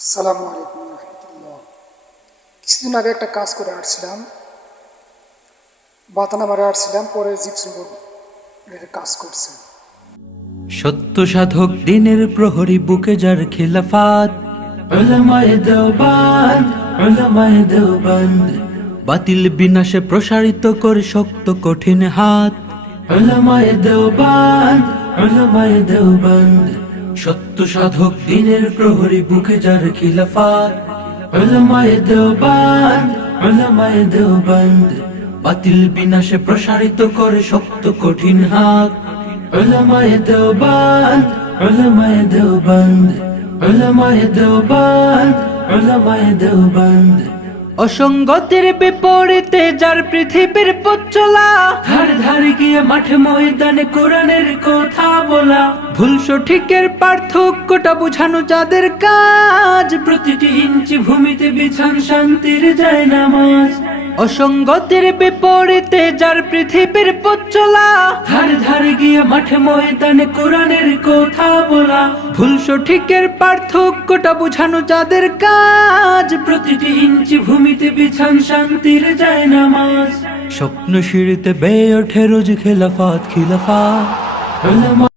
আসসালামু আলাইকুম রহমতুল্লাহ। কিছুদিন আগে একটা কাজ করে আসছিলাম, বাতানা মারে আসছিলাম, পরে জিপসি বোর্ডের কাজ করছে। সত্য সাধক দিনের প্রহরী বুকে যার খিলাফাত, উলামায়ে দেওবান্দ, উলামায়ে দেওবান্দ। বাতিল বিনাশে প্রসারিত করে শক্ত কঠিন হাত, উলামায়ে দেওবান্দ, উলামায়ে দেওবান্দ। সত্য সাধক দিনের প্রহরী বুকে যার খিলাফাত, উলামায়ে দেওবান্দ, উলামায়ে দেওবান্দ। বাতিল বিনাশে প্রসারিত করে শক্ত কঠিন হাত, উলামায়ে দেওবান্দ, উলামায়ে দেওবান্দ, উলামায়ে দেওবান্দ, উলামায়ে দেওবান্দ। অসঙ্গতির বিপরীতে যার পৃথিবীর পথ চলা, ধারে ধারে গিয়ে মাঠে ময়দানে কোরআনের কথা বলা, ভুল সঠিকের পার্থক্যটা বোঝানো যাদের কাজ, প্রতিটি ইঞ্চি ভূমিতে বিছান শান্তির জায়নামাজ। অসঙ্গতির বিপরীতে যার পৃথিবীর পথ চলা, ধারে ধারে গিয়ে মাঠে ময়দানে কোরআনের কথা বলা, ভুল সঠিকের পার্থক্যটা বোঝানো যাদের কাজ, প্রতিটি ইঞ্চি ভূমিতে বিছান শান্তির জায়নামাজ। স্বপ্ন সিঁড়িতে বেয়ে ওঠে রোজ খিলাফাত খিলাফাত।